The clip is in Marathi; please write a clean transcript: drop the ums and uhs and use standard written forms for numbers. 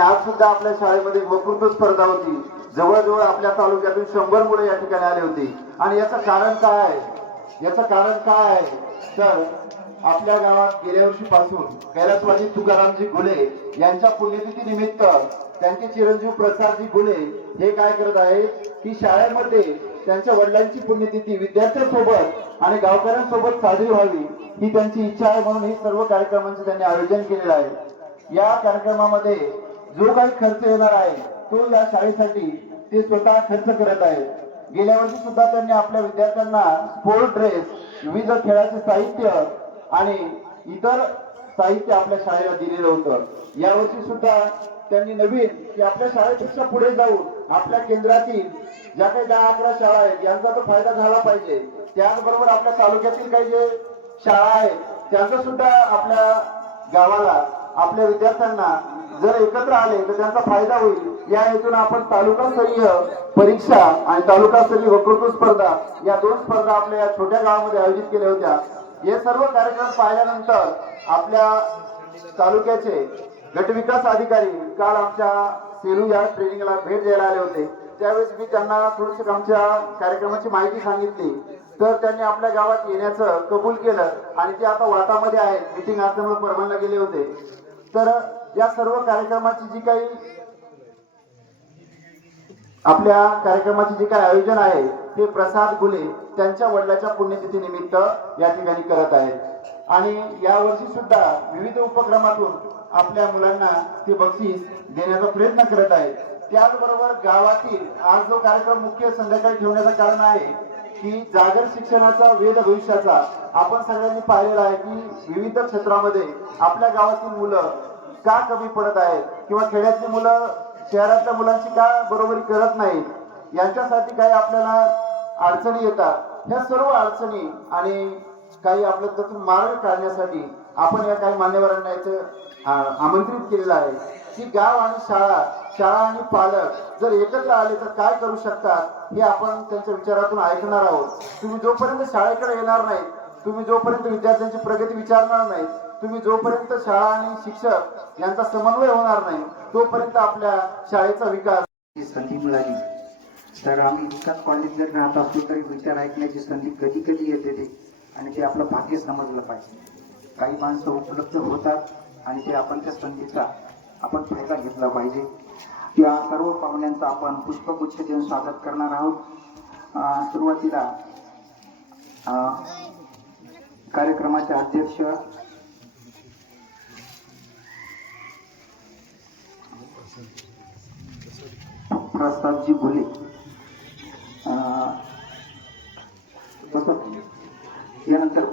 आज सुद्धा आपल्या शाळेमध्ये वक्तृत्व स्पर्धा होती। जवळजवळ आपल्या तालुक्यातून 100 मुले या ठिकाणी आले होते। आणि याचं कारण काय आहे? तर आपल्या गावात गेल्या वर्षीपासून कैलासवासी तुकारामजी घुले यांच्या पुण्यतिथी निमित्त त्यांचे चिरंजीव प्रसादजी घुले हे काय करत आहेत की शाळेमध्ये त्यांच्या वडिलांची पुण्यतिथी विद्यार्थ्यांसोबत आणि गावकऱ्यांसोबत साजरी व्हावी ही त्यांची इच्छा आहे। म्हणून हे सर्व कार्यक्रमांचे त्यांनी आयोजन केलेलं आहे। या कार्यक्रमामध्ये जो काही खर्च येणार आहे तो या शाळेसाठी ते स्वतः खर्च करत आहेत। गेल्या वर्षी सुद्धा त्यांनी आपल्या विद्यार्थ्यांना स्पोर्ट ड्रेस, विविध खेळाचे साहित्य आणि इतर साहित्य आपल्या शाळेला दिलेलं होतं। यावर्षी सुद्धा त्यांनी नवीन की आपल्या शाळेपेक्षा पुढे जाऊन आपल्या केंद्रातील ज्या काही 10-11 शाळा आहेत यांचा तो फायदा झाला पाहिजे। त्याचबरोबर आपल्या तालुक्यातील काही जे शाळा आहेत त्यांचा सुद्धा आपल्या गावाला आपल्या विद्यार्थ्यांना जर एकत्र आले तर त्यांचा फायदा होईल। या हेतून आपण तालुकास्तरीय परीक्षा आणि तालुकास्तरीय वक्तृत्व स्पर्धा या 2 स्पर्धा आपल्या या छोट्या गावामध्ये आयोजित केल्या होत्या। हे सर्व कार्यक्रम पाहिल्यानंतर आपल्या तालुक्याचे गटविकास अधिकारी काल आमच्या सेलू या ट्रेनिंगला भेट द्यायला आले होते। त्यावेळेस मी त्यांना थोडीशी आमच्या कार्यक्रमाची माहिती सांगितली तर त्यांनी आपल्या गावात येण्याचं कबूल केलं आणि ते आता वाटामध्ये आहेत, मीटिंग असल्यामुळे परभणीला गेले होते। तर या सर्व कार्यक्रमाची जी काही आपल्या कार्यक्रमाचे जे काही आयोजन आहे ते प्रसाद घुले त्यांच्या वडिलांच्या पुण्यतिथी निमित्त या ठिकाणी करत आहेत। आणि या वर्षी सुद्धा विविध उपक्रमातून आपल्या मुलांना ते बक्षीस देण्याचा प्रयत्न करत आहेत। त्याचबरोबर गावातील आज जो कार्यक्रम मुख्य संध्याकाळी ठेवण्याचं कारण आहे की जागर शिक्षणाचा वेध भविष्याचा आपण सगळ्यांनी पाहिलेला आहे की विविध क्षेत्रामध्ये आपल्या गावातील मुलं का कमी पडत आहेत किंवा खेड्यातली मुलं शहरातल्या मुलांची का बरोबरी करत नाहीत, यांच्यासाठी काही आपल्याला अडचणी येतात। ह्या सर्व अडचणी आणि काही आपल्या त्यातून मार्ग काढण्यासाठी आपण या काही मान्यवरांना इथं आमंत्रित केलेलं आहे की गाव आणि शाळा आणि पालक जर एकत्र आले तर काय करू शकतात हे आपण त्यांच्या विचारातून ऐकणार आहोत। तुम्ही जोपर्यंत शाळेकडे येणार नाही, तुम्ही जोपर्यंत विद्यार्थ्यांची प्रगती विचारणार नाही, तुम्ही जोपर्यंत शाळा आणि शिक्षक यांचा समन्वय होणार नाही तोपर्यंत आपल्या शाळेचा विकास संधी मिळाली। तर आम्ही एकाच कॉलेज जर राहत असलो तरी विचार ऐकण्याची संधी कधी कधी येते ते आणि ते आपलं भाग्य समजलं पाहिजे। काही माणसं उपलब्ध होतात आणि ते आपण त्या संधीचा आपण फायदा घेतला पाहिजे। या सर्व पाहुण्यांचा आपण पुष्पगुच्छ देऊन स्वागत करणार आहोत। सुरुवातीला कार्यक्रमाचे अध्यक्ष प्रसादजी घुले यानंतर